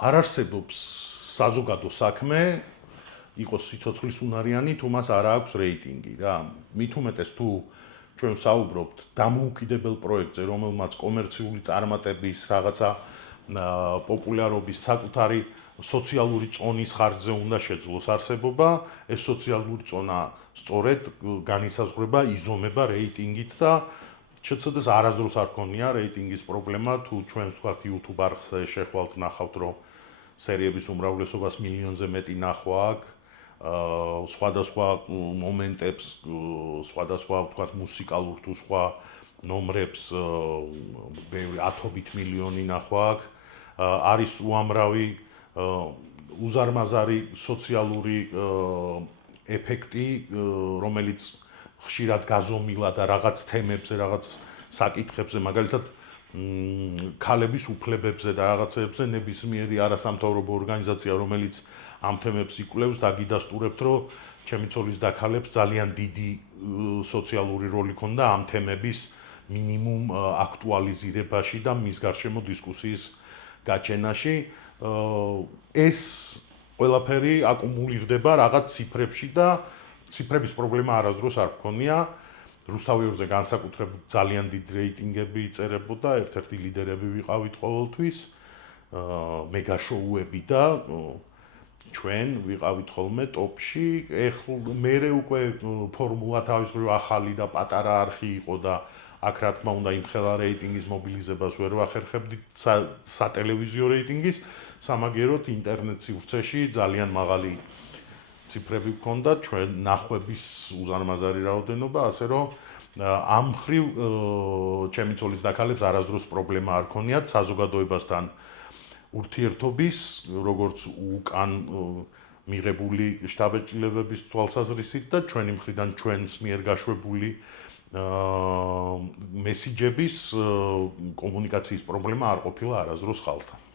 არ არსებობს საზოგადო საქმე იყოს სიცოცხლის უნარიანი, თუ მას არ აქვს რეიტინგი რა. მით უმეტეს თუ ჩვენ ვსაუბრობთ დამოუკიდებელ პროექტზე, რომელმაც კომერციული წარმატების რაღაცა პოპულარობის საკუთარი სოციალური წონის ხარჯზე უნდა შეძლოს არსებობა, ეს სოციალური წონა სწორედ განისაზღვრება, იზომება რეიტინგით და შეცდას არასდროს არ ქონია რეიტინგის პრობლემა, თუ ჩვენ ვთქვათ YouTube არხზე შეხვალთ ნახავთ, რომ სერიების უმრავლესობას მილიონზე მეტი ნახვა აქვს, სხვადასხვა მომენტებს, სხვადასხვა ვთქვათ მუსიკალურ თუ სხვა ნომრებს ათობით მილიონი ნახვა აქვს, არის უამრავი უზარმაზარი სოციალური ეფექტი, რომელიც ხშირად გაზომილა და რაღაც თემებზე, რაღაც საკითხებზე, მაგალითად ქალების უფლებებზე და რაღაცებზე ნებისმიერი არასამთავრობო ორგანიზაცია, რომელიც ამ თემებს იკვლევს, დაგიდასტურებთ, რომ ჩემი ცოლის და ქალებს ძალიან დიდი სოციალური როლი ჰქონდა ამ თემების მინიმუმ აქტუალიზირებაში და მის გარშემო დისკუსიის გაჩენაში. ეს ყველაფერი აკუმულირდება რაღაც ციფრებში და ციფრების პრობლემა არასდროს არ გქონია. რუსთავიორზე განსაკუთრებით ძალიან დიდ რეიტინგები იწერებოდა, ერთ-ერთი ლიდერები ვიყავით ყოველთვის. მეგაშოუები და ჩვენ ვიყავით ხოლმე ტოპში. ეხლა მერე უკვე ფორმულა თავის მხრივ ახალი და პატარა არხი იყო და აქ რა თქმა უნდა იმ ხელა რეიტინგის მობილიზებას ვერ ვახერხებდით სატელევიზიო რეიტინგის, სამაგიეროდ ინტერნეტ სივრცეში ძალიან მაღალი ციფრები გქონდა, ჩვენ ნახვების უზარმაზარი რაოდენობა, ასე რომ ამ მხრივ ჩემი ცოლის და ქალებს არასდროს პრობლემა არ ქონიათ საზოგადოებასთან ურთიერთობის, როგორც უკან მიღებული შტაბ-ეტილებების თვალსაზრისით და ჩვენი მხრიდან ჩვენს მიერ გაშვებული მესიჯების კომუნიკაციის პრობლემა არ ყოფილა არასდროს ხალხთან.